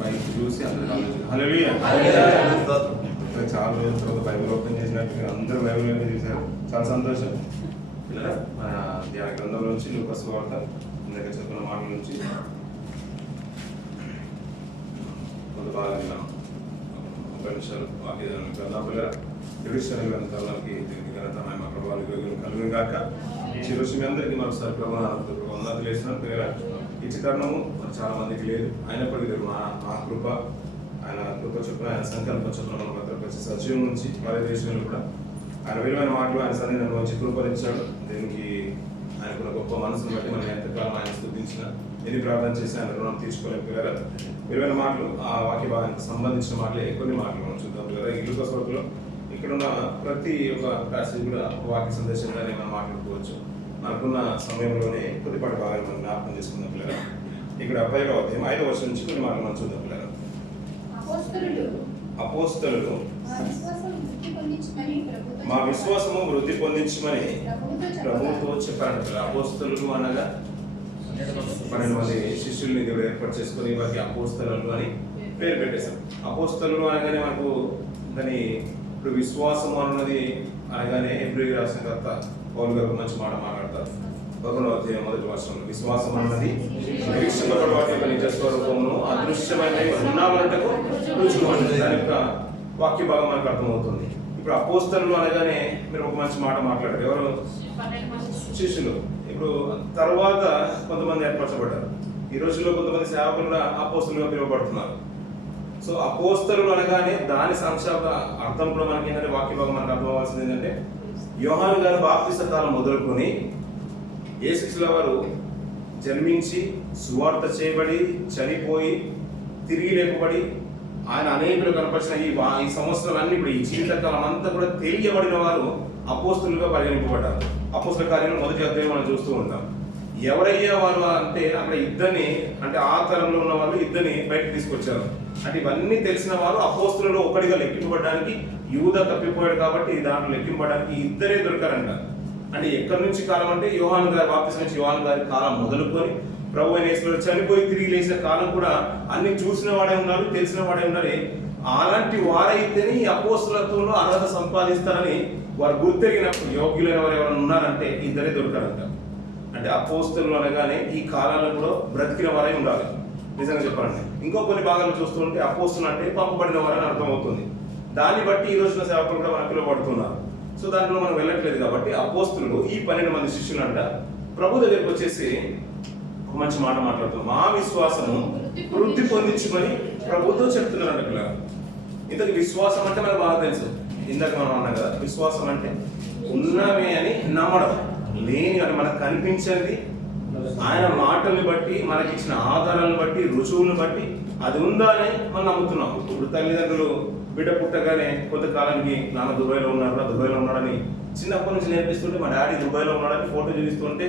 పైకి చూసి అందరూ చాలా రోజుల తర్వాత బైబిల్ ఓపెన్ చేసినట్టు అందరూ బైబిల్ ఓపెన్ చేశారు. చాలా సంతోషం. పిల్లరా, మన ధ్యాన గ్రంథంలో నుంచి లూకా సువార్త ఇందాక చెప్పిన మాటల నుంచి కొంత బాగా విన్నాం. 30 నిమిషాలు వాక్యం గ్రంథం పిల్లరా, క్రిస్టియన్ గ్రంథాలకి దీనికి ఘనత మా ప్రభావాలు కలుగును గాక. చిరుషి మీ అందరికీ మరోసారి వందలు వేస్తున్నాను. పిల్లరా, ఈ చిత్రణము చాలా మందికి లేదు, అయినప్పటికీ మా కృప, ఆయన కృప చొప్పున, ఆయన సంకల్ప చొప్పున మనం భద్రపరిచి సజీవం నుంచి వాళ్ళ దేశంలో కూడా ఆయన విలువైన మాటలు ఆయన సన్నిధిని వచ్చి కృపరించాడు. దీనికి ఆయనకున్న గొప్ప మనసును బట్టి మనం ఎంతకాలం ఆయన స్తుతించిన, ఎన్ని ప్రార్థన చేసి ఆయన రుణం తీర్చుకోలేము. పిల్లరా, విలువైన మాటలు, ఆ వాక్య భాగానికి సంబంధించిన మాటలే కొన్ని మాటలు మనం చూద్దాం. పిల్లరా, ఈ లూకా సువార్తలో ఇక్కడున్న ప్రతి ఒక్క ప్యాసేజ్ కూడా వాక్య సందేశంగానే మనం మాట్లాడుకోవచ్చు. మనకున్న సమయంలోనే కొద్దిపాటి భాగాలు మనం జ్ఞాపకం చేసుకుందాం. పిల్లరా, ఇక్కడ 15వ అధ్యాయం 5వ వచనం నుంచి కొన్ని మాటలు మనం చూద్దాం. పిల్లరా, అపోస్తలులు మా విశ్వాసము వృద్ధి పొందించమని ప్రభువుతో చెప్పారంట. అపోస్తలులు అనగా 12 మంది శిష్యుల్ని దేవుడు ఏర్పాటు చేసుకుని వారికి అపోస్తలులు అని పేరు పెట్టేశారు. అపోస్తలులు అనగానే మనకు దాని ఇప్పుడు విశ్వాసం అన్నది అనగానే హెబ్రీ రాసిన కర్త పౌలు గారు మంచి మాట మాట్లాడతారు. 11వ అధ్యాయం 1వ వచనంలో విశ్వాసం అన్నది నిరీక్షింపబడు వాటి యొక్క నిజ స్వరూపమును అదృశ్యమైనవి ఉన్నామన్నటకు రుజువు అనేది దాని యొక్క వాక్య భాగం మనకు అర్థమవుతుంది. ఇప్పుడు అపోస్తలులు అనగానే మీరు ఒక మంచి మాట మాట్లాడారు. ఎవరు? శిష్యులు. ఇప్పుడు తర్వాత కొంతమంది ఏర్పరచబడ్డారు. ఈ రోజుల్లో కొంతమంది సేవకులు కూడా అపోస్తలుగా పిలువబడుతున్నారు. సో అపోస్తలులు అనగానే దాని సంక్షేప అర్థం కూడా మనకి ఏంటంటే వాక్య భాగం మనకు అర్థం అవ్వాల్సింది ఏంటంటే, యోహాను గారు బాప్తిస్మ కాలం మొదలుకొని యేసుక్రీస్తు వారు జన్మించి సువార్త చేయబడి చనిపోయి తిరిగి లేపబడి ఆయన అనేకులు కనపరిచిన ఈ సంవత్సరాలన్నీ ఇప్పుడు ఈ జీవితకాలం అంతా కూడా తెలియబడిన వారు అపోస్తలులుగా పరిగణింపబడ్డారు. అపోస్తల కార్యాలను మొదటి అధ్యాయం మనం చూస్తూ ఉంటాం. ఎవరయ్యా వారు అంటే అక్కడ ఇద్దరిని, అంటే ఆ తరంలో ఉన్న వాళ్ళు ఇద్దరిని బయటకు తీసుకొచ్చారు. అంటే ఇవన్నీ తెలిసిన వారు అపోస్తలులో ఒకటిగా లెక్కింపబడడానికి యూదా తప్పిపోయాడు కాబట్టి దాంట్లో లెక్కింపబడడానికి ఇద్దరే దొరకారంట. అంటే ఎక్కడి నుంచి కాలం అంటే యోహాను గారి బాప్తిస్మ నుంచి యోహాను గారి కాలం మొదలుకొని ప్రభు అయిన యేసు చనిపోయి తిరిగి లేచిన కాలం కూడా అన్ని చూసిన వాడే ఉన్నారు, తెలిసిన వాడే ఉన్నారు. అలాంటి వారైతేనే ఈ అపోస్తలత్వంలో అర్హత సంపాదిస్తారని వారు గుర్తెరిగినప్పుడు యోగ్యులైన వారు ఎవరైనా ఉన్నారంటే ఇద్దరే దొరకారంట. అంటే అపోస్తలులు అనగానే ఈ కాలంలో కూడా బ్రతికిన వారై ఉండాలి. నిజంగా చెప్పాలండి. ఇంకో కొన్ని భాగాలు చూస్తుంటే అపోస్తలులు అంటే పంపబడిన వారని అర్థం అవుతుంది. దాన్ని బట్టి ఈ రోజున సేవకులు కూడా మనకు పిలువబడుతున్నారు. సో దాంట్లో మనం వెళ్ళట్లేదు కాబట్టి అపోస్తలులు ఈ 12 మంది శిష్యులు అంట ప్రభు దగ్గరికి వచ్చేసి ఒక మంచి మాట మాట్లాడుతున్నాం. మా విశ్వాసము వృద్ధి పొందించమని ప్రభుతో చెప్తున్నారంట. పిల్లలు, ఇంతకు విశ్వాసం అంటే మనకు బాగా తెలుసు. ఇందాక మనం అన్నాం కదా, విశ్వాసం అంటే ఉన్నవే అని నమ్మడం, లేని అని మనకు కనిపించేది ఆయన మాటల్ని బట్టి, మనకి ఇచ్చిన ఆధారాలను బట్టి, రుజువులను బట్టి అది ఉందా అని మనం నమ్ముతున్నాం. ఇప్పుడు తల్లిదండ్రులు బిడ్డ పుట్టగానే కొంతకాలానికి నాన్న దుబాయ్లో ఉన్నాడని చిన్నప్పటి నుంచి నేర్పిస్తుంటే, మా డాడీ దుబాయ్లో ఉన్నాడని ఫోటో చూపిస్తుంటే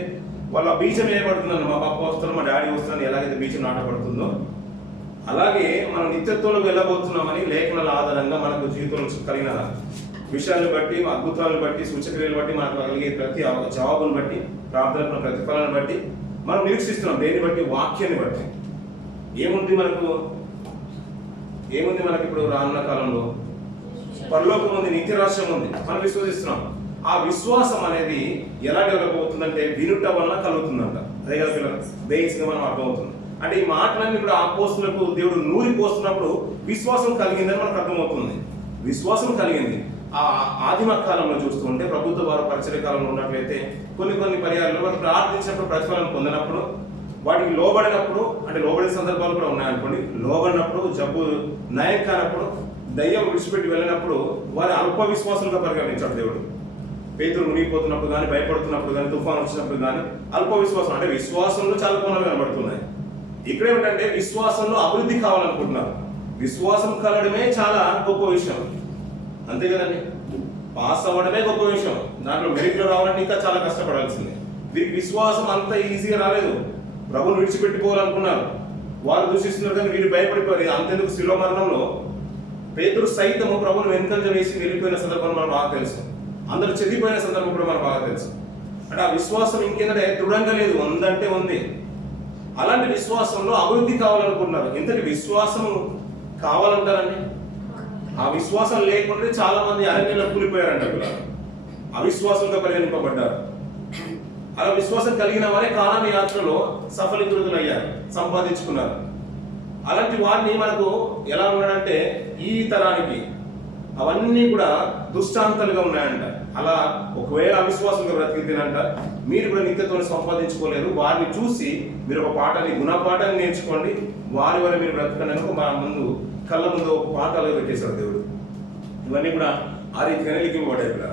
వాళ్ళ బీజం ఏర్పడుతుందని, మా పాప వస్తారు మా డాడీ వస్తారని ఎలాగైతే బీజం నాటపడుతుందో అలాగే మనం నిత్యత్వంలో వెళ్ళబోతున్నామని లేఖనాల ఆధారంగా మనకు జీవితంలో కలిగిన విషయాలను బట్టి, అద్భుతాలను బట్టి, సూచక్రియలను బట్టి, మనకు కలిగే ప్రతి జవాబును బట్టి, ప్రార్థనల ప్రతిఫలాన్ని బట్టి మనం నిరీక్షిస్తున్నాం. దేన్ని బట్టి? వాక్యాన్ని బట్టి. ఏముంది మనకు ఇప్పుడు రానున్న కాలంలో పరలోకం ఉంది, నిత్య రాష్ట్రం ఉంది, మనం విశ్వసిస్తున్నాం. ఆ విశ్వాసం అనేది ఎలా డెవలప్ అవుతుందంటే వినుట వలన కలుగుతుందంట. అదే కదా పిల్లలు, బేసిక్గా మనం అర్థమవుతుంది. అంటే ఈ మాటలన్నీ కూడా అపోస్తలులకు దేవుడు నూరి పోస్తున్నప్పుడు విశ్వాసం కలిగిందని మనకు అర్థమవుతుంది. విశ్వాసం కలిగింది. ఆ ఆదిమ కాలంలో చూస్తూ ఉంటే ప్రభుత్వ వారు పరిచయ కాలంలో ఉన్నట్లయితే కొన్ని పర్యాయాల్లో వారు ప్రార్థించినప్పుడు ప్రతిఫలం పొందినప్పుడు, వాటికి లోబడినప్పుడు, అంటే లోబడిన సందర్భాలు కూడా ఉన్నాయనుకోండి, లోబడినప్పుడు, జబ్బు నయం కానప్పుడు, దయ్యం విడిచిపెట్టి వెళ్ళినప్పుడు వారి అల్ప విశ్వాసులుగా పరిగణించాడు దేవుడు. పేతురు మునిగిపోతున్నప్పుడు కానీ, భయపడుతున్నప్పుడు కానీ, తుఫాన్ వచ్చినప్పుడు కానీ అల్ప విశ్వాసం, అంటే విశ్వాసంలో చాలా కోణాలు కనబడుతున్నాయి. ఇక్కడ ఏమిటంటే విశ్వాసంలో అభివృద్ధి కావాలనుకుంటున్నారు. విశ్వాసం కలగడమే చాలా గొప్ప విషయం, అంతే కదండి. పాస్ అవ్వడమే గొప్ప విషయం, దాంట్లో మెరిట్లో రావాలంటే ఇంకా చాలా కష్టపడాల్సిందే. వీరికి విశ్వాసం అంత ఈజీగా రాలేదు. ప్రభుని విడిచిపెట్టుకోవాలనుకున్నారు, వారు దూషిస్తున్నారు కానీ వీరు భయపడిపోయారు. అంతెందుకు శిలువ మరణంలో పేతురు సైతము ప్రభుని వెనుకంజ వేసి వెళ్ళిపోయిన సందర్భం మనకు బాగా తెలుసు. అందరూ చెదిపోయిన సందర్భం కూడా మనకు బాగా తెలుసు. అంటే ఆ విశ్వాసం ఇంకేంటంటే దృఢంగా లేదు, ఉందంటే ఉంది. అలాంటి విశ్వాసంలో అభివృద్ధి కావాలనుకుంటున్నారు. ఇంతటి విశ్వాసం కావాలంటారండి. ఆ విశ్వాసం లేకుంటే చాలా మంది అరణ్యంలో కూలిపోయారంట. అవిశ్వాసంతో పరిగణింపబడ్డారు. అలా విశ్వాసం కలిగిన వారే కానాను యాత్రలో సఫలీకృతులయ్యారు, సంపాదించుకున్నారు. అలాంటి వారిని మనకు ఎలా ఉన్నాడంటే ఈ తరానికి అవన్నీ కూడా దుష్టాంతాలుగా ఉన్నాయంట. అలా ఒకవేళ అవిశ్వాసంగా బ్రతికితేనంట మీరు కూడా నిత్యత్వాన్ని సంపాదించుకోలేరు. వారిని చూసి మీరు ఒక గుణపాఠాన్ని నేర్చుకోండి, వారి వల్ల మీరు బ్రతకడానికి మా కళ్ళ ముందు ఒక పాఠాలు పెట్టేశాడు దేవుడు. ఇవన్నీ కూడా ఆ రీతిగానే లిఖింపబడ్డాయి. కూడా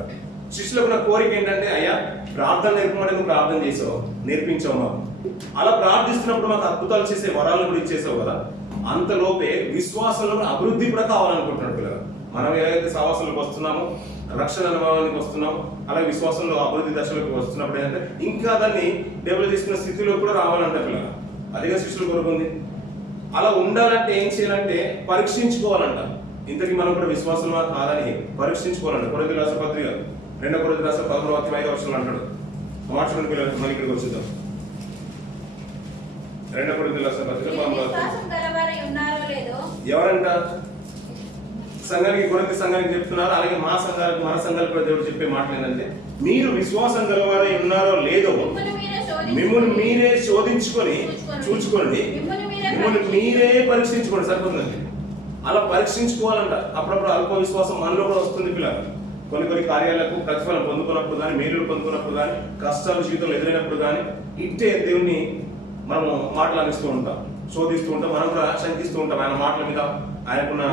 శిష్యులకు నా కోరిక ఏంటంటే, అయ్యా ప్రార్థన నేర్పమని నువ్వు ప్రార్థన చేసావు, నేర్పించావు మాకు. అలా ప్రార్థిస్తున్నప్పుడు మాకు అద్భుతాలు చేసే వరాలను కూడా ఇచ్చేసావు కదా. అంతలోపే విశ్వాసంలో అభివృద్ధి కూడా కావాలనుకుంటున్నాడు పిల్లలు. మనం ఏదైతే సహవాసంలోకి వస్తున్నామో, రక్షణ అనుభవానికి వస్తున్నామో, అలాగే విశ్వాసంలో అభివృద్ధి దశలోకి వస్తున్నప్పుడు ఏంటంటే ఇంకా దాన్ని డెవలప్ చేసుకున్న స్థితిలో కూడా రావాలంటే పిల్లలు. అదిగా శిష్యులు కొరుకుంది. అలా ఉండాలంటే ఏం చేయాలంటే పరీక్షించుకోవాలంట. ఇంతకీ మనం కూడా విశ్వాసంలో కాదని పరీక్షించుకోవాలంట. కొరింథీయులకు రాసిన పత్రిక 2 కొరింథీయులకు రాసిన 11:5 అంటాడు. మార్చుకుని పిల్లలు మళ్ళీ ఇక్కడికి వచ్చేద్దాం. 2 కొరింథీయులకు రాసిన పత్రిక 11. ఎవరంట? సంఘానికి, కొరింథీ సంఘానికి చెప్తున్నారు. అలాగే మన సంఘాలకు కూడా దేవుడు చెప్పే మాటలు ఏంటంటే, మీరు విశ్వాసం గలవారై ఉన్నారో లేదో మిమ్మల్ని మీరే శోధించుకొని చూచుకోండి, మిమ్మల్ని మీరే పరీక్షించుకోండి. సరిపోతుందండి. అలా పరీక్షించుకోవాలంట. అప్పుడప్పుడు అల్ప విశ్వాసం మనలో కూడా వస్తుంది పిల్లలు. కొన్ని కార్యాలకు ప్రతిఫలం పొందుకున్నప్పుడు కానీ, మేలులు పొందుకున్నప్పుడు కానీ, కష్టాలు జీవితంలో ఎదురైనప్పుడు కానీ ఇంటే దేవుణ్ణి మనము మాటలు ఉంటాం, శోధిస్తూ ఉంటాం. మనం కూడా శంకిస్తూ ఉంటాం ఆయన మాటల మీద, ఆయనకున్న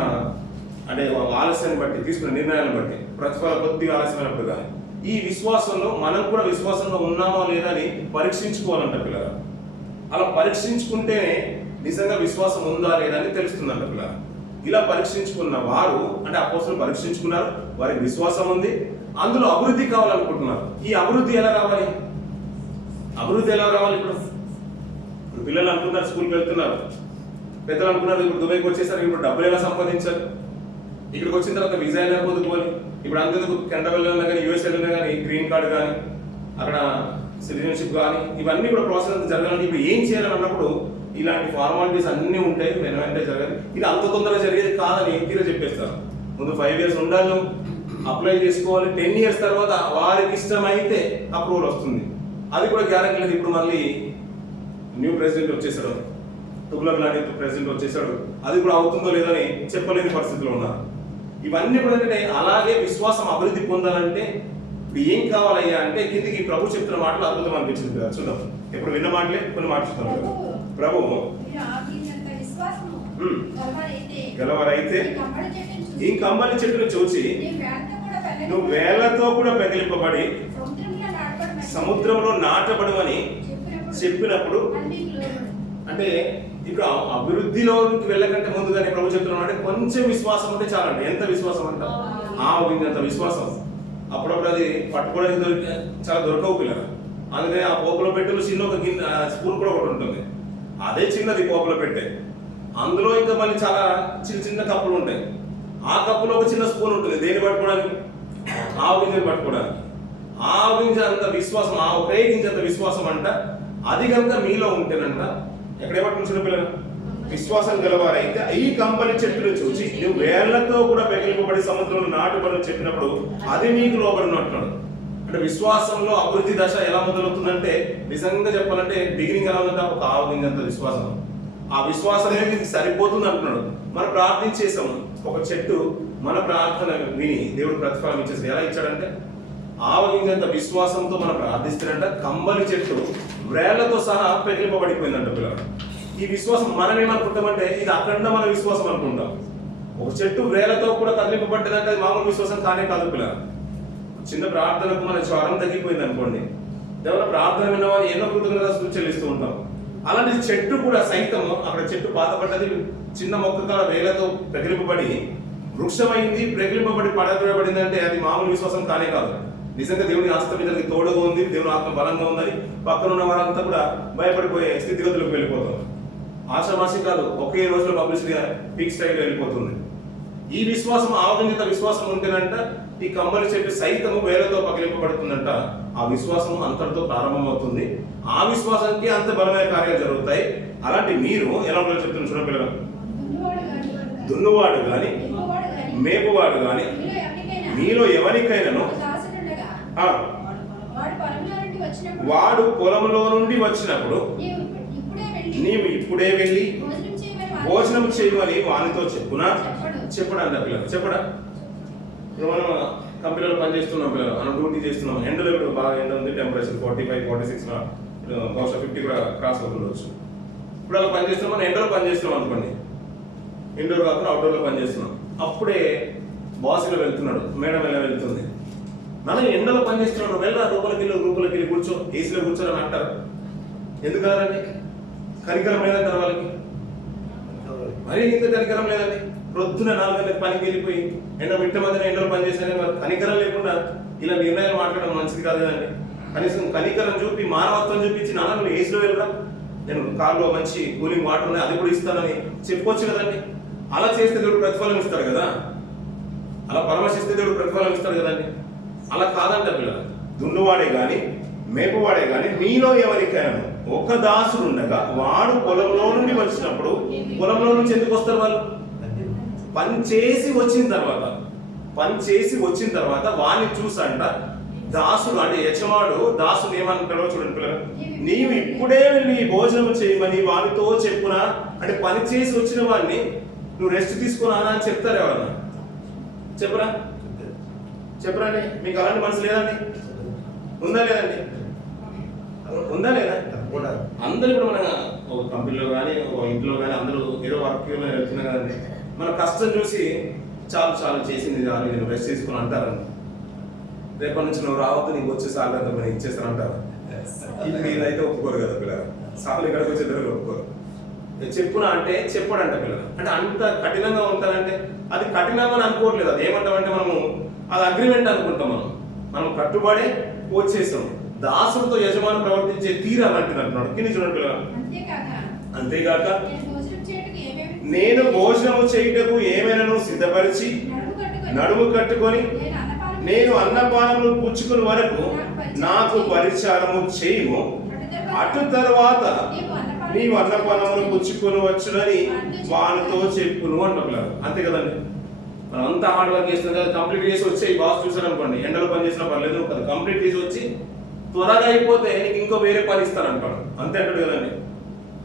అంటే ఆలస్యాన్ని బట్టి, తీసుకున్న నిర్ణయాలను బట్టి, ప్రతిఫల కొద్దిగా ఆలస్యమైనప్పుడు కానీ. ఈ విశ్వాసంలో మనం కూడా విశ్వాసంలో ఉన్నామో లేదా అని పరీక్షించుకోవాలంట పిల్లలు. అలా పరీక్షించుకుంటేనే నిజంగా విశ్వాసం ఉందా లేదా అని తెలుస్తుందంట పిల్లలు. ఇలా పరీక్షించుకున్న వారు, అంటే అపోస్తలులు పరీక్షించుకున్నారు, వారికి విశ్వాసం ఉంది, అందులో అభివృద్ధి కావాలనుకుంటున్నారు. ఈ అభివృద్ధి ఎలా రావాలి? ఇప్పుడు పిల్లలు అనుకున్నారు స్కూల్కి వెళ్తున్నారు, పెద్దలు అనుకున్నారు ఇప్పుడు దుబాయ్కి వచ్చేసరికి ఇప్పుడు డబ్బులు ఎలా సంపాదించారు, ఇక్కడికి వచ్చిన తర్వాత వీసా ఎలా పొందుకోవాలి, ఇప్పుడు అంతేందుకు కెనడా వెళ్ళినా కానీ, యూఎస్ వెళ్ళినా కానీ, గ్రీన్ కార్డు కానీ, అక్కడ సిటిజన్షిప్ కానీ, ఇవన్నీ కూడా ప్రాసెస్ జరగాలని ఇప్పుడు ఏం చేయాలని అన్నప్పుడు ఇలాంటి ఫార్మాలిటీస్ అన్నీ ఉంటాయి, వెంటనే జరగాలి. ఇది అంత తొందరగా జరిగేది కాదని తీరా చెప్పేస్తారు. ముందు 5 years ఉండాలి, అప్లై చేసుకోవాలి. 10 years తర్వాత వారికి ఇష్టమైతే అప్రూవల్ వస్తుంది. అది కూడా గ్యారెంటీ లేదు. ఇప్పుడు మళ్ళీ న్యూ ప్రెసిడెంట్ వచ్చేసాడు, తుగ్లక్ లాంటి ప్రెసిడెంట్ వచ్చేసాడు, అది కూడా అవుతుందో లేదో అని చెప్పలేని పరిస్థితిలో ఉన్నారు. ఇవన్నీ కూడా ఏంటంటే అలాగే విశ్వాసం అభివృద్ధి పొందాలంటే ఇప్పుడు ఏం కావాలయ్యా అంటే కిందికి ప్రభు చెప్తున్న మాటలు అద్భుతం అనిపించింది కదా. చూద్దాం. ఎప్పుడు విన్న మాటలే కొన్ని మాట్లాడుతున్నాం కదా. ప్రభు గలవారైతే ఈ కమ్మలి చెట్టును చూసి నువ్వు వేళ్లతో కూడా పెగిలింపబడి సముద్రంలో నాటబడమని చెప్పినప్పుడు, అంటే ఇప్పుడు అభివృద్ధిలోకి వెళ్ళకంటే ముందుగానే ప్రభు చెప్తున్నాడు అంటే కొంచెం విశ్వాసం ఉంటే చాలండి. ఎంత విశ్వాసం అంట? అంత విశ్వాసం. అప్పుడప్పుడు అది పట్టుకోవడానికి చాలా దొరకవు పిల్లలు. అందుకని ఆ పోపులో పెట్టెలు చిన్న ఒక స్పూన్ కూడా ఒకటి ఉంటుంది, అదే చిన్నది పోపులో పెట్టే. అందులో ఇంకా మళ్ళీ చాలా చిన్న కప్పులు ఉంటాయి. ఆ కప్పులో ఒక చిన్న స్పూన్ ఉంటుంది, దేన్ని పట్టుకోవడానికి? ఆవు గింజలు పట్టుకోవడానికి. ఆవు గింజ అంత విశ్వాసం, ఆ ఒకే గింజ అంత విశ్వాసం అంట. అది కనుక మీలో ఉంటేనంట ఎక్కడేమంటున్న చిన్నపిల్లలు విశ్వాసం గలవారైతే ఈ కంబలి చెట్టును చూసి నువ్వు వేళ్లతో కూడా పెగిలింపబడి సముద్రంలో నాటుబడి చెప్పినప్పుడు అది మీకు లోబడినట్టున్నాడు. అంటే విశ్వాసంలో అభివృద్ధి దశ ఎలా మొదలవుతుందంటే నిజంగా చెప్పాలంటే బిగినింగ్ ఎలా ఉందంటే ఒక ఆవు గింజంత విశ్వాసం. ఆ విశ్వాసమే మీకు సరిపోతుంది అంటున్నాడు. మనం ప్రార్థించేసాము, ఒక చెట్టు మన ప్రార్థన విని దేవుడు ప్రతిఫలం ఇచ్చేసి ఎలా ఇచ్చాడంటే ఆవగింజంత విశ్వాసంతో మనం ప్రార్థిస్తాడంట కంబలి చెట్టు వేళ్లతో సహా పెగిలింపబడిపోయిందంట పిల్లలు. ఈ విశ్వాసం మనం ఏమనుకుంటామంటే ఇది అఖండమైన విశ్వాసం అనుకుంటాం. ఒక చెట్టు వేళ్లతో కూడా కదిలింపబడ్డదంటే అది మామూలు విశ్వాసం కానే కాదు పిల్లలు. చిన్న ప్రార్థనకు మన జ్వరం తగ్గిపోయింది అనుకోండి, దేవుని ప్రార్థన విన్నవారు ఎన్నో కృతజ్ఞతలు చెల్లిస్తూ ఉంటాం. అలాంటి చెట్టు కూడా సైతం అక్కడ చెట్టు పాతపడ్డది, చిన్న మొక్క కాడ వేళ్లతో పెగిలింపబడి వృక్షమైంది, పెగిలింపబడి పడబడింది అంటే అది మామూలు విశ్వాసం కానే కాదు. నిజంగా దేవుని ఆస్త మీద తోడుగా ఉంది, దేవుని ఆత్మ బలంగా ఉందని పక్కన ఉన్న వారంతా కూడా భయపడిపోయే స్థితిగతులకు వెళ్ళిపోతాం. ఆశామాషి కాదు, ఒకే రోజులో పబ్లిసిటీగా పీక్ స్టైల్ వెళ్ళిపోతుంది. ఈ విశ్వాసం ఆవగింజంత విశ్వాసం ఉంటేనంట ఈ కమ్మరి చెట్టు సైతము వేలతో పగిలింపబడుతుందంట. ఆ విశ్వాసం అంతటితో ప్రారంభమవుతుంది. ఆ విశ్వాసానికి అంత బలమైన కార్యాలు జరుగుతాయి. అలాంటి మీరు ఎలా చెప్తున్న చూడండి పిల్లలు, దున్నువాడు గాని మేపువాడు గాని మీలో ఎవరికైనాను వాడు పొలంలో నుండి వచ్చినప్పుడు నీవు ఇప్పుడే వెళ్ళి భోజనం చేయమని వానితో చెప్పడా అంట పిల్లలు. చెప్పడా? ఇప్పుడు మనం కంపెనీలో పనిచేస్తున్నాం పిల్లలు, మనం డ్యూటీ చేస్తున్నాం. ఎండలో ఇప్పుడు బాగా ఎండ ఉంది, టెంపరేచర్ 45, 46 బహుశా 50 కూడా క్రాస్ అవుతుండవచ్చు. ఇప్పుడు అలా పనిచేస్తున్నాం, మనం ఎండలో పనిచేస్తున్నాం అనుకోండి, ఇండోర్ కాకుండా అవుట్డోర్లో పనిచేస్తున్నాం. అప్పుడే బాస్ ఇలా వెళ్తున్నాడు, మేడం ఇలా వెళ్తుంది, మనం ఎండలో పనిచేస్తున్నాడు, వెళ్ళరా రూపలకి వెళ్ళి కూర్చో, ఏసీలో కూర్చోని అంటారు. ఎందుకు కాదండి? కనికరం లేదంటారు వాళ్ళకి. మరీ ఇంత కనికరం లేదండి. ప్రొద్దున 4 గంటలకు పనికి వెళ్ళిపోయి మిట్ట మందిని ఎండలో పనిచేసిన కనికరం లేకుండా ఇలా నిర్ణయాలు మాట్లాడడం మంచిది కాదు కదండి. కనీసం కనికరం చూపి మానవత్వం చూపించి నాన్న నువ్వు ఏసీలో వెళ్ళరా, నేను కార్లో మంచి కూలింగ్ వాటర్ ఉన్నాయి అది కూడా ఇస్తానని చెప్పొచ్చు కదండి. అలా చేస్తే దేవుడు ప్రతిఫలం ఇస్తాడు కదా, అలా పరామర్శిస్తే దేవుడు ప్రతిఫలం ఇస్తాడు కదండి. అలా కాదంట పిల్లలు. దున్నువాడే గాని మేపువాడే గాని మీలో ఎవరికైనా ఒక దాసుడు ఉండగా వాడు పొలంలో నుండి వచ్చినప్పుడు, పొలంలో నుంచి ఎందుకు వస్తారు వాళ్ళు? పని చేసి వచ్చిన తర్వాత వాడిని చూసంట దాసుడు అంటే యజమాడు దాసుడు ఏమంటాడో చూడండి పిల్లలు, నీవు ఇప్పుడే వెళ్ళి భోజనం చేయమని వానితో చెప్పునా. అంటే పని చేసి వచ్చిన వాడిని నువ్వు రెస్ట్ తీసుకున్నా అని చెప్తారు ఎవరన్నా? చెప్పరండి. మీకు అలాంటి మనసు లేదండి? ఉందా లేదండి? ఉందా లేదా? అందరూ ఇప్పుడు మన ఒక కంపెనీలో కానీ ఒక ఇంట్లో కానీ అందరూ ఏదో వర్క్ వెళ్తున్నా కదండి, మన కష్టం చూసి చాలు చేసింది చాలు నేను రెస్ట్ తీసుకుని అంటారండి. రేపటి నుంచి నువ్వు రావద్దు, నీకు వచ్చే సాగంతా మనం ఇచ్చేస్తానంటారు. ఇదైతే ఒప్పుకోరు కదా పిల్లలు, సార్లు ఇక్కడికి వచ్చే దగ్గర ఒప్పుకోరు. చెప్పునా అంటే చెప్పడంట పిల్లలు. అంటే అంత కఠినంగా ఉంటారంటే అది కఠినంగా అనుకోవట్లేదు. అది ఏమంటామంటే మనము అది అగ్రిమెంట్ అనుకుంటాం. మనం కట్టుబడే వచ్చేసాం. దాసుడితో యజమాని ప్రవర్తించే తీరు అలాంటిది అంటున్నాడు. కింది చూడండి పిల్లలు. అంతేగాక నేను భోజనము చేయుటకు ఏమైనాను సిద్ధపరిచి నడుము కట్టుకొని నేను అన్నపానములు పుచ్చుకుని వరకు నాకు పరిచారము చేయము, అటు తర్వాత నీవు అన్నపానములు పుచ్చుకొని వచ్చునని వానితో చెప్పును అంటున్నారు. అంతే కదండి. మనం అంతా హార్డ్ వర్క్ చేస్తున్నాం కదా, కంప్లీట్ చేసి వచ్చి బాస్ చూసారు అనుకోండి, ఎండలో పని చేసినా పర్లేదు కదా, కంప్లీట్ చేసి వచ్చి త్వరగా అయిపోతే నీకు ఇంకో వేరే పని ఇస్తారంటాడు. అంతే అంటాడు కదండి.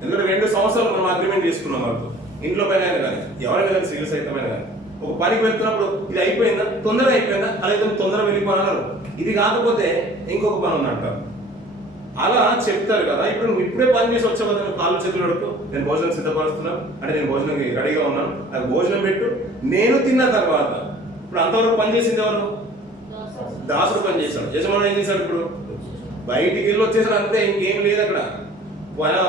ఎందుకంటే 2 సంవత్సరాలు మనం అగ్రిమెంట్ చేసుకున్నాం వాళ్ళతో, ఇంట్లో పైన కానీ ఎవరైనా కానీ సీరియస్ అయితమైనా కానీ ఒక పనికి వెళ్తున్నప్పుడు ఇది అయిపోయిందా, తొందరగా అయిపోయిందా, అలాగే తొందరగా వెళ్ళిపోయినారు, ఇది కాకపోతే ఇంకొక పని ఉందంటారు. అలా చెప్తారు కదా. ఇప్పుడు నువ్వు ఇప్పుడే పని చేసి వచ్చావు కదా, నువ్వు కాళ్ళు చేతులు అడుగు, నేను భోజనం సిద్ధపరుస్తున్నాను అంటే నేను భోజనం రెడీగా ఉన్నాను, నాకు భోజనం పెట్టు, నేను తిన్న తర్వాత. ఇప్పుడు అంతవరకు పని చేసింది ఎవరు? దాసుడు పని చేశాడు. యజమాని ఏం చేశాడు? ఇప్పుడు బయటికి వెళ్ళి వచ్చేసాడు అంతే, ఇంకేం లేదు అక్కడ.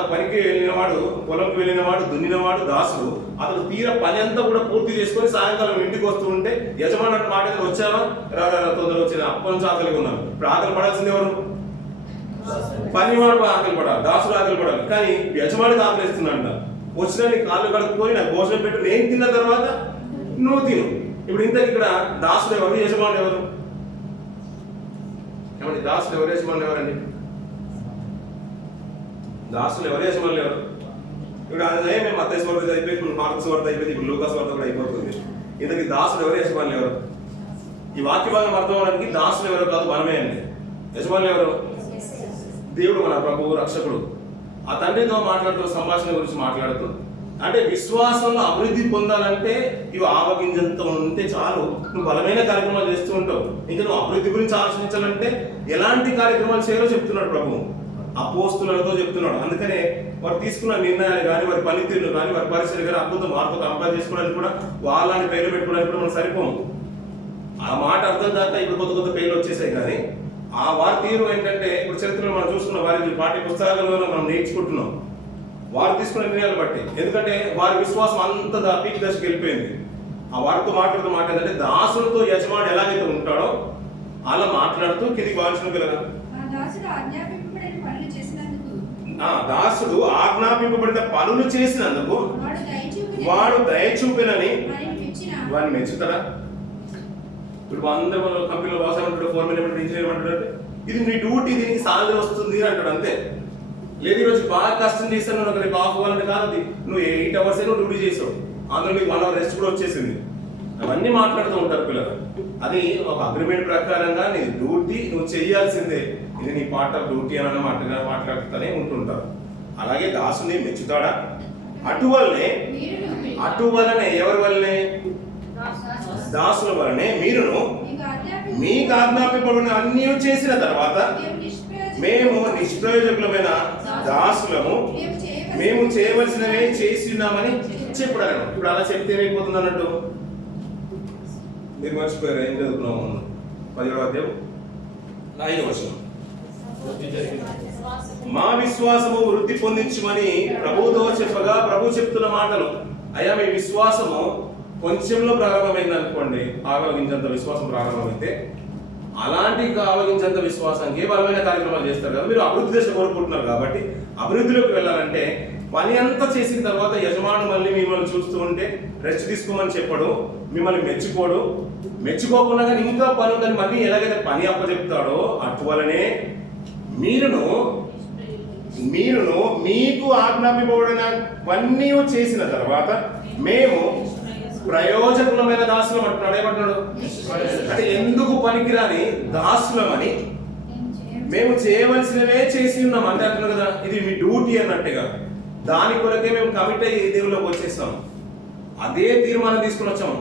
పనికి వెళ్ళినవాడు, పొలంకి వెళ్ళినవాడు, దున్నినవాడు దాసుడు. అతను తీర పని అంతా కూడా పూర్తి చేసుకొని సాయంకాలం ఇంటికి వస్తూ ఉంటే యజమాని అంటే మాట వచ్చావా, రా తొందరగా వచ్చిన అప్పటి నుంచి ఆకలిగా ఉన్నాను. ఇప్పుడు ఆకలి పడాల్సింది ఎవరు? పనివాడు ఆకలి పడాలి, దాసుడు ఆకలి పడాలి. కానీ యజమానికి ఆకలిస్తుందంట. వచ్చిన నీ కాళ్ళు కడుక్కొని నాకు భోజనం పెట్టు, నేను తిన్న తర్వాత నువ్వు తిను. ఇప్పుడు ఇంతకు ఇక్కడ దాసుడు ఎవరు, యజమానుడు ఎవరు? ఏమండి దాసుడు ఎవరు, యజమానులు ఎవరండి? దాసులు ఎవరు, యజమానులు ఎవరు? ఇప్పుడు అదే మేము మత్తయి సువార్త అయిపోయి, ఇప్పుడు మార్కు సువార్త అయిపోయింది, ఇప్పుడు లూకా సువార్త కూడా అయిపోతుంది. ఇంతకీ దాసుడు ఎవరు, యజమానులు ఎవరు? ఈ వాక్య భాగం అర్థం అవడానికి దాసులు ఎవరు కాదు, మనమే అండి. యజమానులు ఎవరు? దేవుడు, మన ప్రభువు, రక్షకుడు. ఆ తండ్రితో మాట్లాడుతూ సంభాషణ గురించి మాట్లాడుతూ, అంటే విశ్వాసంలో అభివృద్ధి పొందాలంటే ఇవి ఆవగింజంతో ఉంటే చాలు. నువ్వు బలమైన కార్యక్రమాలు చేస్తూ ఉంటావు. ఇంకా నువ్వు అభివృద్ధి గురించి ఆలోచించాలంటే ఎలాంటి కార్యక్రమాలు చేయాలో చెప్తున్నాడు ప్రభువు, అపోస్తులతో చెప్తున్నాడు. అందుకనే వారు తీసుకున్న నిర్ణయాలు కానీ, వారి పనితీరులు కానీ, వారి పరిస్థితులు కానీ అద్భుతం వారితో కంపేర్ చేసుకోవడానికి కూడా, వాళ్ళని పేర్లు పెట్టుకోవడానికి కూడా మనం సరిపోము. ఆ మాట అర్థం కాక ఇప్పుడు కొత్త పేర్లు వచ్చేసాయి. కానీ ఆ వారి తీరు ఏంటంటే, ఇప్పుడు చరిత్రలో మనం చూసుకున్న వారి పాఠ్య పుస్తకాలలో మనం నేర్చుకుంటున్నాం వారు తీసుకున్న నిర్ణయాలు బట్టి. ఎందుకంటే వారి విశ్వాసం అంత పీక్ దశకి వెళ్ళిపోయింది. ఆ వారితో మాట్లాడుతూ ఏంటంటే, దాసులతో యజమాని ఎలాగైతే ఉంటాడో అలా మాట్లాడుతూ కిందికి వాంఛన పిల్లగా, దాసుడు ఆజ్ఞాపింపబడిన పనులు చేసినందుకు వాడు దయచూపినని వాడిని మెచ్చుతాడా? ఇప్పుడు అందరూ కంపెనీలో బాస్ ఏమంటాడు, ఫోర్మెన్ ఏమంటాడు, ఇంజనీర్ ఏమంటాడు, ఇది నీ డ్యూటీ, దీనికి సాలరీ వస్తుంది అంటాడు అంతే. లేదు ఈరోజు బాగా కష్టం చేస్తాను, నువ్వు రేపు ఆఫ్ అవ్వాలంటే కాదు, నువ్వు 8 hours నువ్వు డ్యూటీ చేసావు, అందులో నీకు 1 hour రెస్ట్ కూడా వచ్చేసింది. అవన్నీ మాట్లాడుతూ ఉంటారు పిల్లలు. అది ఒక అగ్రిమెంట్ ప్రకారంగా నీ డ్యూటీ నువ్వు చేయాల్సిందే, ఇది నీ పార్ట్ ఆఫ్ డ్యూటీ అని మాట్లాడుతూనే ఉంటుంటారు. అలాగే దాసుని మెచ్చుతాడా? అటువల్లనే ఎవరి వల్లనే? దాసుల వలనే మీరును మీకు ఆజ్ఞాపింపబడిన అన్ని చేసిన తర్వాత మేము నిష్ప్రయోజకులమైన దాసులము, మేము చేయవలసినవే చేసి ఉన్నామని చెప్పాను. ఇప్పుడు అలా చెప్తే ఏమైపోతుంది అన్నట్టు? మీరు మర్చిపోయారు ఏం చదువుకున్నాము? 10వ అధ్యాయం 5వ వచనం. మా విశ్వాసము వృద్ధి పొందించమని ప్రభుతో చెప్పగా ప్రభు చెప్తున్న మాటలు. అయ్యా మీ విశ్వాసము కొంచెంలో ప్రారంభమైంది అనుకోండి, ఆవగించంత విశ్వాసం ప్రారంభమైతే అలాంటి ఆవగించంత విశ్వాసానికి బలమైన కార్యక్రమాలు చేస్తారు కదా. మీరు అభివృద్ధి దశ కోరుకుంటున్నారు కాబట్టి అభివృద్ధిలోకి వెళ్ళాలంటే పని అంతా చేసిన తర్వాత యజమానుడు మళ్ళీ మిమ్మల్ని చూస్తూ ఉంటే రెస్ట్ తీసుకోమని చెప్పడు, మిమ్మల్ని మెచ్చుకోడు. మెచ్చుకోకుండా కానీ ఇంకా పని ఉందని మళ్ళీ ఎలాగైతే పని అప్పచెప్తాడో అటువలనే మీరును మీకు ఆజ్ఞాపింపబడినవన్నీ చేసిన తర్వాత మేము ప్రయోజకులమైన దాసులం అంటున్నాడు. ఏమంటున్నాడు అంటే ఎందుకు పనికిరాని దాసులమని మేము చేయవలసినవే చేసి ఉన్నాం అంటే అంటున్నాడు కదా. ఇది మీ డ్యూటీ అన్నట్టుగా దాని కొరకే మేము కమిట్ అయ్యి దేవుళ్ళకి వచ్చేసాం, అదే తీర్మానం తీసుకుని వచ్చాము,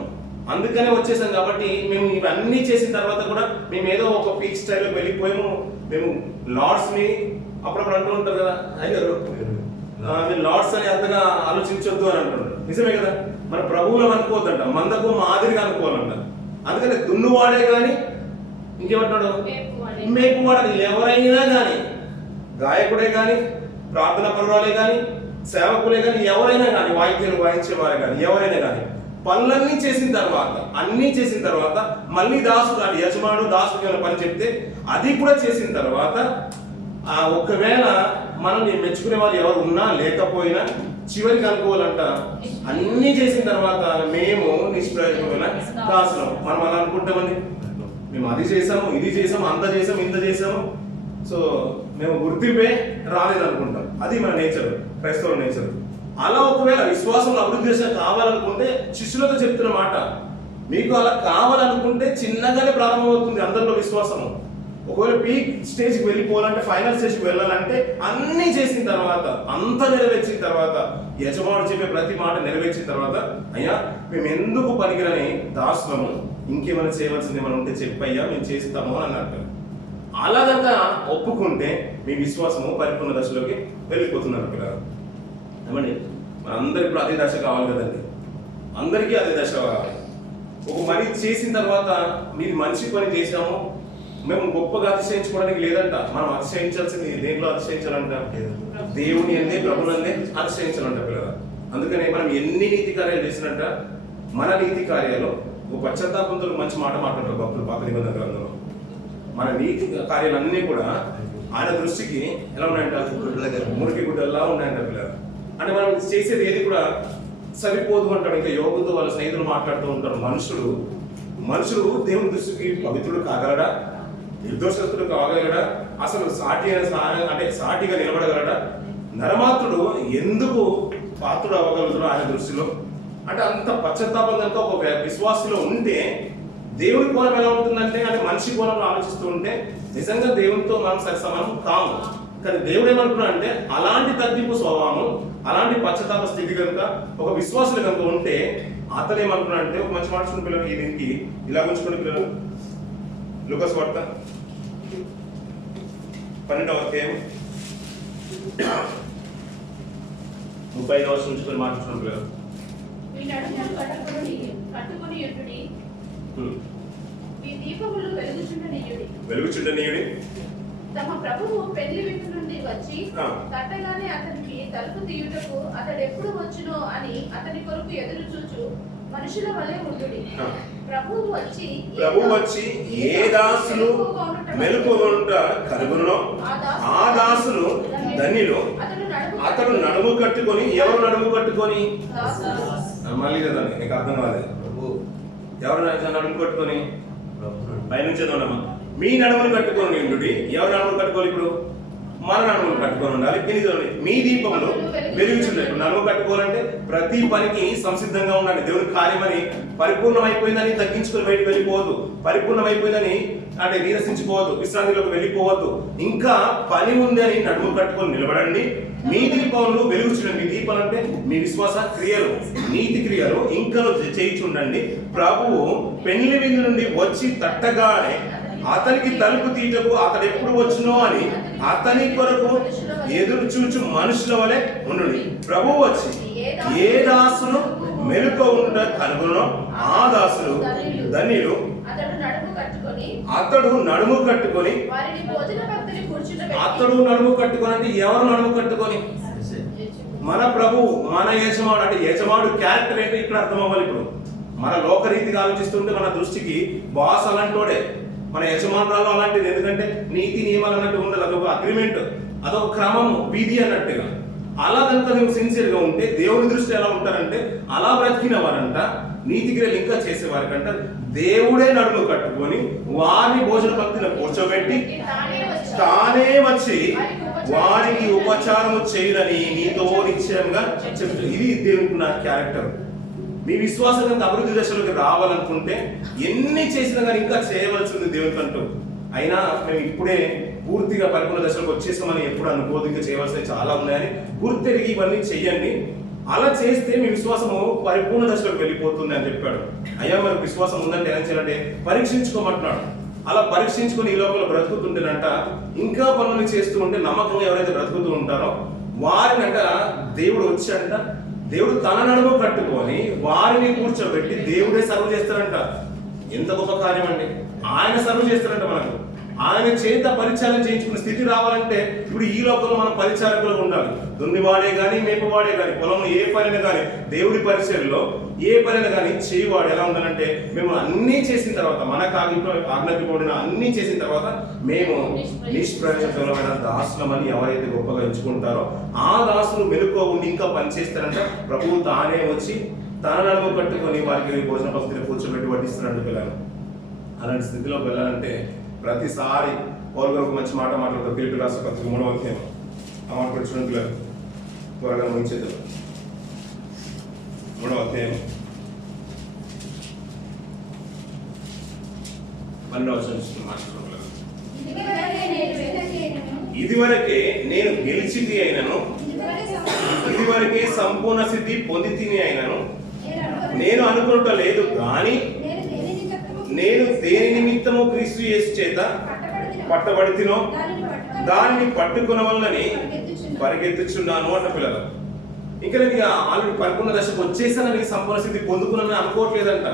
అందుకనే వచ్చేసాం. కాబట్టి మేము ఇవన్నీ చేసిన తర్వాత కూడా మేము ఏదో ఒక పీక్ స్టైల్లో వెళ్ళిపోయాము. మేము లార్డ్స్ ని అప్పుడప్పుడు అంటూ ఉంటారు కదా, అయ్యారు మీరు లార్డ్స్ అని అంతగా ఆలోచించొద్దు అని అంటున్నారు. నిజమే కదా, మన ప్రభువులం అనుకోవద్దంట, మందకు మాదిరిగా అనుకోవాలంట. అందుకని దున్నువాడే కానీ ఇంకేమంటాడు, మేపువాడే, ఎవరైనా కానీ, గాయకుడే కానీ, ప్రార్థన పరువాలే కానీ, సేవకులే కానీ, ఎవరైనా కానీ, వాయిద్యాలు వాయించేవారే కానీ, ఎవరైనా కానీ పనులన్నీ చేసిన తర్వాత, అన్నీ చేసిన తర్వాత మళ్ళీ దాసుడు అంటే యజమానుడు దాసుడికి ఏమైనా పని చెప్తే అది కూడా చేసిన తర్వాత ఒకవేళ మనల్ని మెచ్చుకునే వారు ఎవరు ఉన్నా లేకపోయినా చివరికి అనుకోవాలంట అన్నీ చేసిన తర్వాత మేము నిష్ప్రయోజకమైన దాసులం. మనం అలా అనుకుంటామండి, మేము అది చేసాము, ఇది చేసాము, అంత చేసాము, ఇంత చేసాము, సో మేము గుర్తింపే రాలేదనుకుంటాం. అది మన నేచర్, క్రైస్తవ నేచర్. అలా ఒకవేళ విశ్వాసంలో అభివృద్ధి చేసే కావాలనుకుంటే శిష్యులతో చెప్తున్న మాట, మీకు అలా కావాలనుకుంటే చిన్నగానే ప్రారంభమవుతుంది అందరిలో విశ్వాసము. ఒకవేళ పీక్ స్టేజ్కి వెళ్ళిపోవాలంటే, ఫైనల్ స్టేజ్కి వెళ్ళాలంటే అన్నీ చేసిన తర్వాత, అంత నెరవేర్చిన తర్వాత, యజమానుడు చెప్పే ప్రతి మాట నెరవేర్చిన తర్వాత, అయ్యా మేము ఎందుకు పనికిరని దాసులము, ఇంకేమైనా చేయవలసింది ఏమైనా ఉంటే చెప్పయ్యా మేము చేస్తాము అని అన్నట్టు. అలాగంగా ఒప్పుకుంటే మీ విశ్వాసము పరిపూర్ణ దశలోకి వెళ్ళిపోతున్నారు పిల్లలు. ఏమండి మనందరికి ఇప్పుడు అదే దశ కావాలి కదండి, అందరికీ అదే దశ కావాలి. ఒక పని చేసిన తర్వాత మీరు మంచి పని చేసాము, మేము గొప్పగా అతిశయించుకోవడానికి లేదంట. మనం అతిశయించాల్సింది దేంట్లో అతిశయించాలంట? దేవుని అందే, ప్రభునందే అతిశయించాలంట పిల్లలు. అందుకనే మనం ఎన్ని నీతి కార్యాలు చేసినట్ట, మన నీతి కార్యాలు ఒక పశ్చాత్తాపంతో మంచి మాట మాట్లాడతారు భక్తులు పాత నిబంధన గ్రంథంలో. మన నీతి కార్యాలన్నీ కూడా ఆయన దృష్టికి ఎలా ఉన్నాయంట? మురికి గుడ్డల్లా ఉన్నాయంట పిల్లలు. అంటే మనం చేసేది ఏది కూడా సరిపోదు అంటాడు. ఇంకా యోగుతో వాళ్ళ స్నేహితులు మాట్లాడుతూ ఉంటారు, మనుషుడు దేవుని దృష్టికి పవిత్రుడు కాగలడా, నిర్దోషస్తుడు కాగలడా, అసలు సాటిగా నిలబడగలడా, నరమాత్రుడు ఎందుకు పాత్రుడు అవ్వగలుగుతాడు ఆయన దృష్టిలో? అంటే అంత పశ్చాత్తాపం కనుక ఒక విశ్వాసంలో ఉంటే దేవుని కోణం ఎలా ఉంటుందంటే, అంటే మనిషి కోణంలో ఆలోచిస్తూ ఉంటే నిజంగా దేవునితో మనం సరిసమానం కాము. కానీ దేవుడు ఏమనుకున్నా అంటే అలాంటి తగ్గింపు స్వభావం, అలాంటి పశ్చాత్తాప స్థితి కనుక ఒక విశ్వాసులు కనుక ఉంటే అతను ఏమనుకున్నా అంటే, ఒక మంచి మాట పిల్లలు ఈ దీనికి ఇలా ఉంచుకుని పిల్లలు లూకాసు వార్త 12వ అధ్యాయం 35వ వచనం ఉంచుకొని మాట్లాడుతున్న పిల్లలు, వెలుగుచుండనీయుడి తమ ప్రభువు పెళ్లి విందు నుండి వచ్చి కట్టగానే అతనికి తలుపు తీయుటకు అతడు ఎప్పుడు వచ్చునో అని అతని కొరకు ఎదురు చూచు మనుషుల వలె ఉండుడి. ప్రభువు వచ్చి ఏ దాసులు మెలకువనుట కలుగునో ఆ దాసులు ధన్యులు. అతడు నడుము కట్టుకొని, ఎవరు నడుము కట్టుకొని? మళ్ళీ కదా నీకు అర్థం కాలేదు. ఎవరు నడుము కట్టుకొని పైనుంచి చదవడమ్మా. మీ నడుములు కట్టుకొని ఉండు. ఎవరు నడుములు కట్టుకోవాలి? ఇప్పుడు మన నడుములు కట్టుకొని ఉండాలి. మీ దీపంలో వెలుగుచుండాలి. నడుము కట్టుకోవాలంటే ప్రతి పనికి సంసిద్ధంగా ఉండాలి. దేవుని కార్యమని పరిపూర్ణమైపోయిందని తగ్గించుకొని బయటకు వెళ్ళిపోవద్దు. పరిపూర్ణమైపోయిందని అంటే నీరసించుకోవద్దు, విశ్రాంతిలోకి వెళ్ళిపోవద్దు. ఇంకా పని ఉంది అని నడుము కట్టుకొని నిలబడండి. మీ దీపంలో వెలుగుచుండండి. మీ దీపాలు అంటే మీ విశ్వాస క్రియలు, నీతి క్రియలు ఇంకా చేయించుండండి. ప్రభువు పెళ్లి విందు నుండి వచ్చి తట్టగానే అతనికి తలుపు తీయటకు అతడు ఎప్పుడు వచ్చునో అని అతని కొరకు ఎదురు చూచు మనుషుల వలె ఉండు. ప్రభువు వచ్చి ఏ దాసును మెలుకో ఉండ కనుగొనో ఆ దాసులు ధన్యులు. అతడు నడుము కట్టుకొని అతడు నడుము కట్టుకొని అంటే ఎవరు నడుము కట్టుకొని? మన ప్రభు, మన యజమాడు. అంటే యజమాడు క్యారెక్టర్ ఏంటో ఇక్కడ అర్థం అవ్వాలి. ఇప్పుడు మన లోకరీతిగా ఆలోచిస్తుంటే మన దృష్టికి బాస్ అలాంటోడే, మన యజమానురాలు అలాంటిది. ఎందుకంటే నీతి నియమాలు అన్నట్టు ఉండదు, అదొక అగ్రిమెంట్, అదొక క్రమము, విధి అన్నట్టుగా. అలా కనుక నువ్వు సిన్సియర్గా ఉంటే దేవుని దృష్టి ఎలా ఉంటారంటే అలా బ్రతికిన వారంట, నీతి క్రియలు ఇంకా చేసేవారికంట దేవుడే నడుము కట్టుకొని వారిని భోజన భక్తిలో కూర్చోబెట్టి తానే వచ్చి వారికి ఉపచారము చేయదని నీతో నిశ్చయంగా చెప్తాడు. ఇది దేవునికి నా క్యారెక్టర్. మీ విశ్వాసం అభివృద్ధి దశలోకి రావాలనుకుంటే ఎన్ని చేసినా కానీ ఇంకా చేయవలసింది దేవునికి అంటూ. అయినా మేము ఇప్పుడే పూర్తిగా పరిపూర్ణ దశలోకి వచ్చేసామని ఎప్పుడు అనుకోదు. ఇంకా చేయవలసినవి చాలా ఉన్నాయని గుర్తెరిగి ఇవన్నీ చెయ్యండి. అలా చేస్తే మీ విశ్వాసము పరిపూర్ణ దశలోకి వెళ్ళిపోతుంది అని చెప్పాడు. అయ్యా మరి విశ్వాసం ఉందంటే ఏం చేయాలంటే పరీక్షించుకోమంటున్నాడు. అలా పరీక్షించుకొని ఈ లోపల బ్రతుకుతుంటేనంట ఇంకా పనులు చేస్తూ ఉంటే నమ్మకంగా ఎవరైతే బ్రతుకుతూ ఉంటారో వారినంట దేవుడు వచ్చాడంట. దేవుడు తన నడుము కట్టుకొని వారిని కూర్చోబెట్టి దేవుడే సర్వ్ చేస్తారంట. ఎంత గొప్ప కార్యం అండి! ఆయన సర్వ్ చేస్తారంట మనకు. ఆయన చేత పరిచారం చేయించుకునే స్థితి రావాలంటే ఇప్పుడు ఈ లోకంలో మనం పరిచారకులుగా ఉండాలి. దున్నివాడే కానీ మేపవాడే కానీ పొలంలో ఏ పనిని కానీ దేవుడి పరిచయంలో ఏ పనిని కానీ చేయవాడు ఎలా ఉండాలంటే మేము అన్నీ చేసిన తర్వాత మనకు ఆజ్ఞాపించబడిన అన్నీ చేసిన తర్వాత మేము నిష్ప్రయోజనమైన దాసులమని ఎవరైతే గొప్పగా ఎంచుకుంటారో ఆ దాసులు మెలుకో ఉండి ఇంకా పనిచేస్తారంట. ప్రభువు తానే వచ్చి తన నడుము కట్టుకొని వారికి భోజన పద్ధతిని కూర్చోబెట్టి వడ్డిస్తున్నాడు పిల్లలు. అలాంటి స్థితిలోకి వెళ్ళాలంటే ప్రతిసారి పౌలు గారు ఒక మంచి మాట మాట్లాడతారు. ఫిలిప్పీ రాష్ట్ర పత్రిక 3వ అధ్యాయం ఆ మాట చూడండి పిల్లలు, త్వరగా ముగించేద్దాం. 3వ అధ్యాయం 12వ వచనం మాట్లాడుతున్నారు. ఇదివరకే నేను గెలిచింది అయినను, ఇదివరకే సంపూర్ణ సిద్ధి పొందితిని అయినను నేను అనుకున్నట లేదు కానీ నేను దేని నిమిత్తము క్రీస్తు యేసు చేత పట్టబడితినో దానిని పట్టుకున్న వల్లని పరిగెత్తుచున్నాను అంట పిల్లలు. ఇంకా నేను ఆల్రెడీ పరిపూర్ణ దశకు వచ్చేసానని సంపూర్ణ స్థితి పొందుకున్నానని అనుకోవట్లేదంట.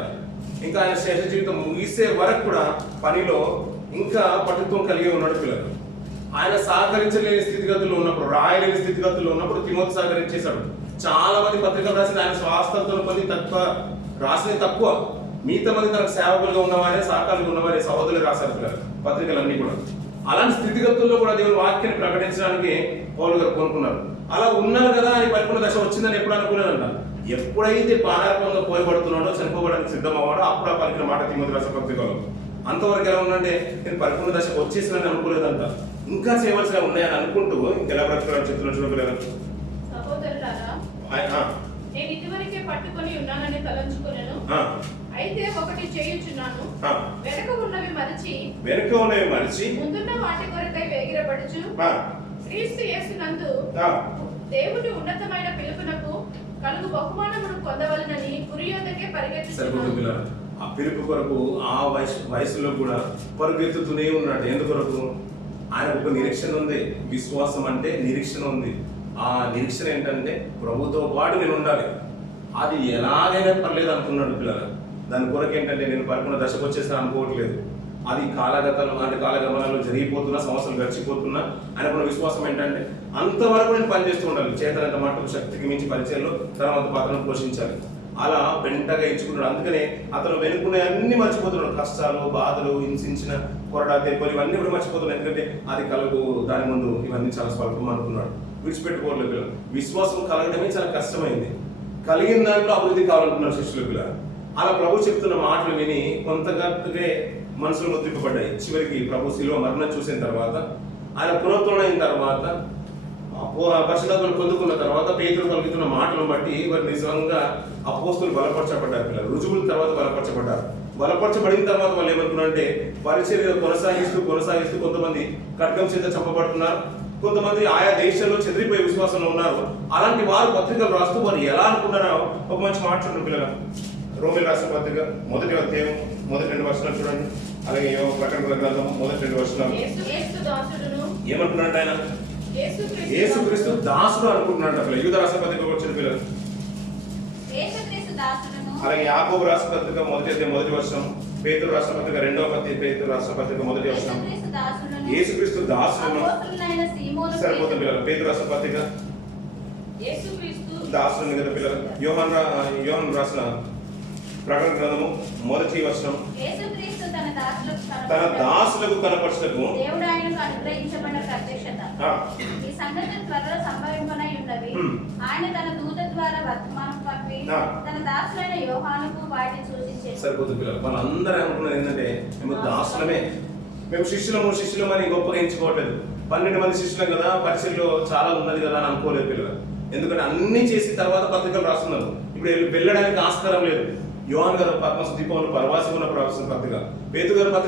ఇంకా ఆయన శేష జీవితం ముగిసే వరకు కూడా పనిలో ఇంకా పట్టుత్వం కలిగి ఉన్నాడు పిల్లలు. ఆయన సహకరించలేని స్థితిగతుల్లో ఉన్నప్పుడు, రాయలేని స్థితిగతుల్లో ఉన్నప్పుడు తిమోతి సహకరించేశాడు. చాలా మంది పత్రికలు రాసింది ఆయన స్వాస్థలతో కొద్ది తక్కువ రాసినవి తక్కువ. మిగతా మంది తనకు సేవకులుగా ఉన్నవారే, సహకారులుగా ఉన్నవారే సహోదరులు రాశారు పిల్లలు పత్రికలన్నీ కూడా. అలాంటి స్థితిగతుల్లో కూడా దేవుని వాక్యాన్ని ప్రకటించడానికి పౌలు గారు కోరుకున్నారు. అలా ఉన్నారు కదా అని పరిపూర్ణ దశ వచ్చిందని ఎప్పుడు అనుకున్నారంట. ఎప్పుడైతే పానార్పంగా పోయబడుతున్నాడో, చనిపోవడానికి సిద్ధమవ్వాడో అప్పుడు ఆ పలికిన మాట తిమోతి రాసిన పత్రికలో. అంతవరకు ఎలా ఉందంటే నేను పరిపూర్ణ దశకు వచ్చేసానని అనుకోలేదంట. ఇంకా చేయవలసినవి ఉన్నాయని అనుకుంటూ ఇంకెలా బ్రతకాలని చెప్తున్నా చూడలేదు. నేను ఇదివరకే పట్టుకొని ఉన్నానని తలంచుకున్నాను. అయితే ఒకటి చేయుచున్నాను, వెనక ఉన్నవి మరచి ముందున్న వాటి కొరకై వేగిరపడుచు క్రీస్తు యేసునందు దేవుని ఉన్నతమైన పిలుపునకు కలుగు బహుమానమును పొందవలనని గురియొద్దకే పరిగెత్తుచున్నాను. ఆ పిలుపు కొరకు ఆ వయసులో కూడా పరిగెత్తుతూనే ఉన్నాడు. ఎందుకొరకు? ఆయన ఒక నిరీక్షణ ఉంది. విశ్వాసం అంటే నిరీక్షణ ఉంది. ఆ నిరీక్షణ ఏంటంటే ప్రభుతో పాటు నేను ఉండాలి. అది ఎలాగైనా పర్లేదు అనుకున్నాడు పిల్లలు. దాని కొరకు ఏంటంటే నేను పరిపూర్ణ దశకు వచ్చేసాను అనుకోవట్లేదు. అది కాలగమనాల్లో జరిగిపోతున్నా, సంవత్సరాలు గడిచిపోతున్నా ఆయనకున్న విశ్వాసం ఏంటంటే అంతవరకు నేను పనిచేస్తూ ఉండాలి. చేతనంత మటుకు శక్తికి మించి పరిచయంలో తర్వాత పాత్రను పోషించాలి. అలా పెంటగా ఎంచుకున్నాడు. అందుకనే అతను వెనుకునే అన్ని మర్చిపోతున్నాడు. కష్టాలు, బాధలు, హింసించిన కొరడా, దెబ్బలు ఇవన్నీ కూడా మర్చిపోతున్నాడు. ఎందుకంటే అది కలుగు దాని ముందు ఇవన్నీ చాలా స్వల్పం అనుకున్నాడు. విడిచిపెట్టుకోవట్లేదు. విశ్వాసం కలగడమే చాలా కష్టమైంది. కలిగిన దాంట్లో అభివృద్ధి కావాలనుకున్నారు శిష్యులు పిల్లలు. అలా ప్రభు చెప్తున్న మాటలు విని కొంతగానే మనసులు ముద్రింపబడ్డాయి. చివరికి ప్రభు శిలువ మరణం చూసిన తర్వాత, ఆయన పునరుద్ధరణ అయిన తర్వాత, పరిశుద్ధాత్మను పొందుకున్న తర్వాత పేతురు పలుకుతున్న మాటలను బట్టి వారు నిజంగా అపోస్తులు బలపరచబడ్డారు పిల్లలు. రుజువుల తర్వాత బలపరచబడ్డారు. బలపరచబడిన తర్వాత వాళ్ళు ఏమనుకున్నారంటే పరిచర్య కొనసాగిస్తూ కొంతమంది ఖడ్గం చేత చంపబడుతున్నారు, కొంతమంది ఆయా దేశాల్లో చెదిరిపోయే విశ్వాసంలో ఉన్నారు. అలాంటి వారు పత్రికలు రాస్తూ వారు ఎలా అనుకున్నారో ఒక మంచి మాట చూడండి పిల్లలు. రోమిల్ రాసిన పత్రిక 1వ అధ్యాయం 1-2 వచనాలు చూడండి. అలాగే ప్రకటన గ్రంథం 1-2 వచనాలు. ఏమనుకున్నాడు ఆయన? యేసుక్రీస్తు దాసుడు అనుకుంటున్నాడు పిల్లలు. యూదా రాసిన పత్రిక వచ్చిన పిల్లలు. అలాగే యాకోబు రాసిన పత్రిక 1వ అధ్యాయం 1వ వచనం, పేతురు రాసిన పత్రిక 2వ పత్రిక, పేతురు రాసిన పత్రిక 1వ వచనం. యేసుక్రీస్తు దాసులను సరిపోతుంది పిల్లలు. పేతురు రాసిన పత్రిక దాసులని కదా పిల్లలు. యోహాను రాసిన ప్రకటన గ్రంథము 1వ వచనం, తన దాసులకు కనపరచుటకు దేవుడు ఆయనకు అనుగ్రహించబడిన ప్రత్యక్షత ఈ సంగతి త్వరలో సంభవింపనై ఉన్నవి. ఆయన తన దూత ద్వారా వర్తమానం పంపి తన దాసులైన యోహానుకు వాటిని సూచించారు. సరిపోతుంది పిల్లలు. వాళ్ళందరూ అనుకున్నది ఏంటంటే మేము దాసులమే, మేము శిష్యులము అని గొప్పగా ఎంచుకోవట్లేదు. 12 మంది శిష్యులం కదా, పరిచయలో చాలా ఉన్నది కదా అని అనుకోలేదు పిల్లలు. ఎందుకంటే అన్ని చేసి తర్వాత పత్రికలు రాస్తున్నారు. ఇప్పుడు వెళ్ళడానికి ఆస్కారం లేదు. యోహాను గారు పద్మసు దీపంలో పరవాసి ఉన్నప్పుడు రాసిన పత్రిక, పేతురు గారు పత్రిక